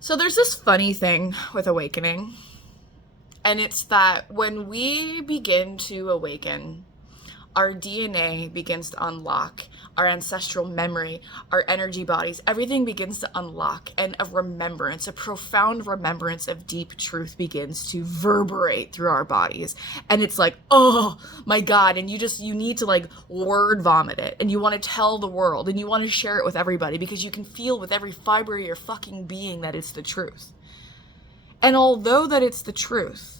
So there's this funny thing with awakening, and it's that when we begin to awaken, our DNA begins to unlock, our ancestral memory, our energy bodies, everything begins to unlock, and a remembrance, a profound remembrance of deep truth begins to reverberate through our bodies. And it's like, oh my God. And you need to like word vomit it, and you want to tell the world, and you want to share it with everybody because you can feel with every fiber of your fucking being that it's the truth. And although that it's the truth,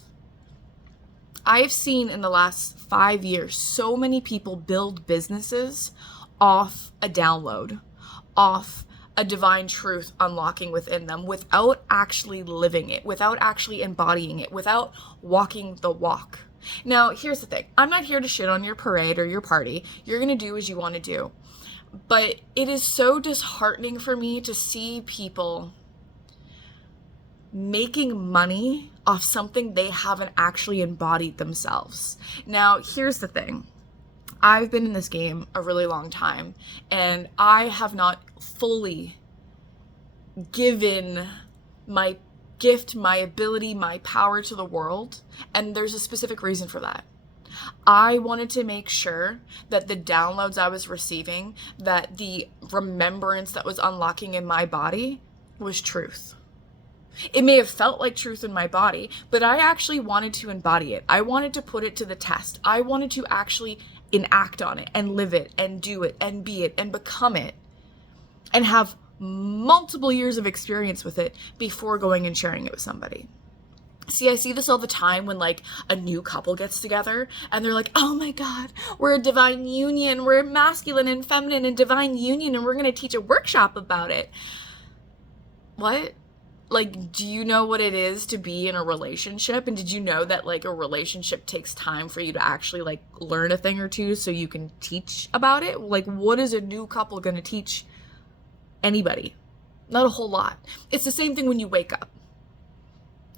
I've seen in the last 5 years so many people build businesses off a download, off a divine truth unlocking within them without actually living it, without actually embodying it, without walking the walk. Now, here's the thing. I'm not here to shit on your parade or your party. You're going to do as you want to do. But it is so disheartening for me to see people making money off something they haven't actually embodied themselves. Now, here's the thing. I've been in this game a really long time, and I have not fully given my gift, my ability, my power to the world, and there's a specific reason for that. I wanted to make sure that the downloads I was receiving, that the remembrance that was unlocking in my body was truth. It may have felt like truth in my body, but I actually wanted to embody it. I wanted to put it to the test. I wanted to actually enact on it and live it and do it and be it and become it and have multiple years of experience with it before going and sharing it with somebody. See, I see this all the time when like a new couple gets together and they're like, oh my God, we're a divine union. We're masculine and feminine and divine union, and we're going to teach a workshop about it. What? Like, do you know what it is to be in a relationship? And did you know that like a relationship takes time for you to actually like learn a thing or two so you can teach about it? Like, what is a new couple going to teach anybody? Not a whole lot. It's the same thing when you wake up.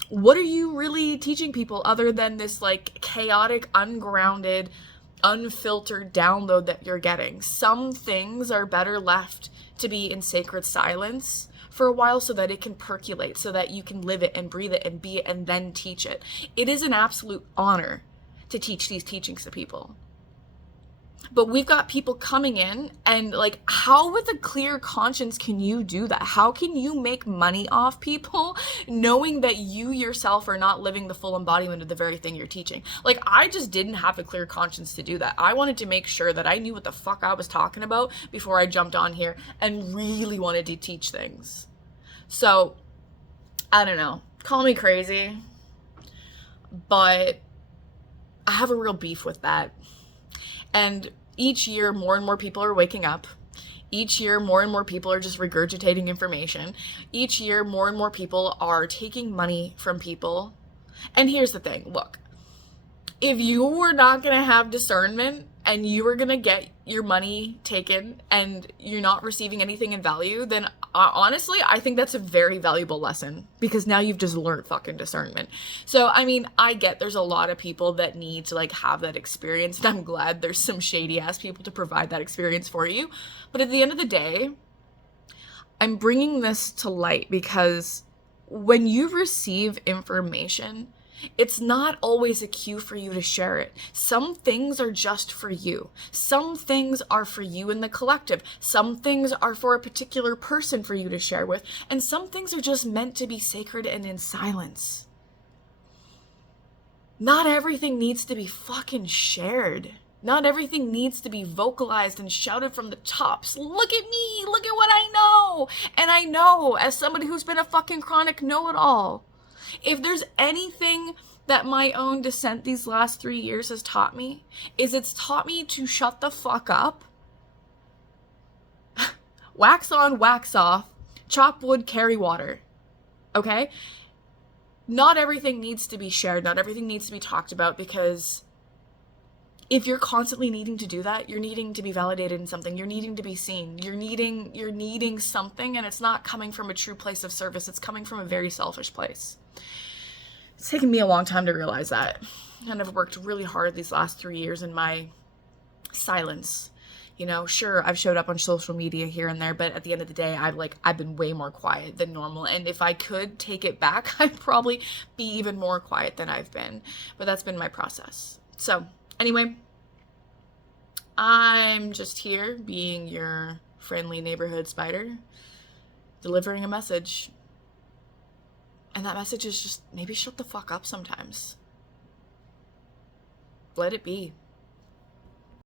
What are you really teaching people other than this like chaotic, ungrounded, unfiltered download that you're getting? Some things are better left to be in sacred silence for a while so that it can percolate, so that you can live it and breathe it and be it and then teach it. It is an absolute honor to teach these teachings to people. But we've got people coming in and like, how with a clear conscience can you do that? How can you make money off people knowing that you yourself are not living the full embodiment of the very thing you're teaching? Like, I just didn't have a clear conscience to do that. I wanted to make sure that I knew what the fuck I was talking about before I jumped on here and really wanted to teach things. So, I don't know. Call me crazy, but I have a real beef with that. And each year, more and more people are waking up. Each year, more and more people are just regurgitating information. Each year, more and more people are taking money from people. And here's the thing. Look, if you were not going to have discernment and you were going to get your money taken and you're not receiving anything in value, then honestly, I think that's a very valuable lesson, because now you've just learned fucking discernment. So, I mean, I get there's a lot of people that need to like have that experience, and I'm glad there's some shady ass people to provide that experience for you. But at the end of the day, I'm bringing this to light because when you receive information, it's not always a cue for you to share it. Some things are just for you. Some things are for you in the collective. Some things are for a particular person for you to share with. And some things are just meant to be sacred and in silence. Not everything needs to be fucking shared. Not everything needs to be vocalized and shouted from the tops. Look at me, look at what I know. And I know, as somebody who's been a fucking chronic know-it-all, if there's anything that my own descent these last 3 years has taught me, is it's taught me to shut the fuck up, wax on, wax off, chop wood, carry water, okay? Not everything needs to be shared, not everything needs to be talked about, because if you're constantly needing to do that, you're needing to be validated in something, you're needing to be seen, you're needing something, and it's not coming from a true place of service, it's coming from a very selfish place. It's taken me a long time to realize that, and I've worked really hard these last 3 years in my silence, You know, sure, I've showed up on social media here and there, but at the end of the day, I've been way more quiet than normal. And if I could take it back, I'd probably be even more quiet than I've been. But that's been my process. So, anyway, I'm just here being your friendly neighborhood spider, delivering a message. And that message is just maybe shut the fuck up sometimes. Let it be.